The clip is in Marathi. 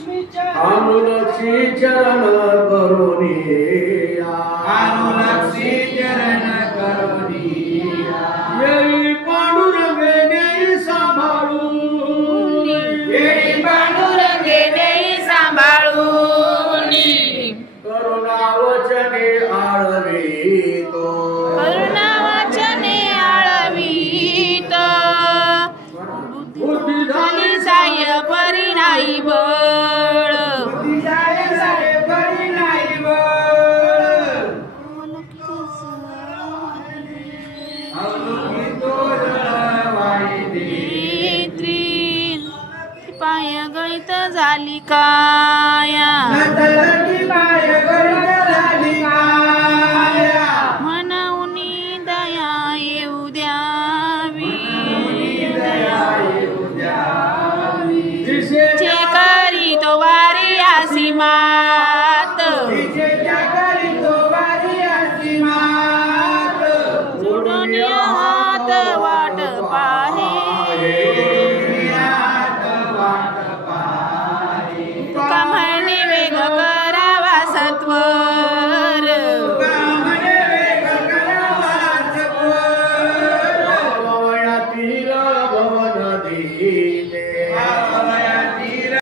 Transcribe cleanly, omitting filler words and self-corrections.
अनुलक्षी चरण करुणिया अनुलक्षी चरण करुणिया येई पांडुरंगे नेई सांभाळून येई पांडुरंगे नेई सांभाळून करुणावचने आळवितो करुणावचने आळवीत बुद्धी झाली साय परिणाई बळ जाय जाय बरी नाही बळ अवलौकी तो जळवाई दे पाय गळीत झाली काया नतलकी पाय गळीत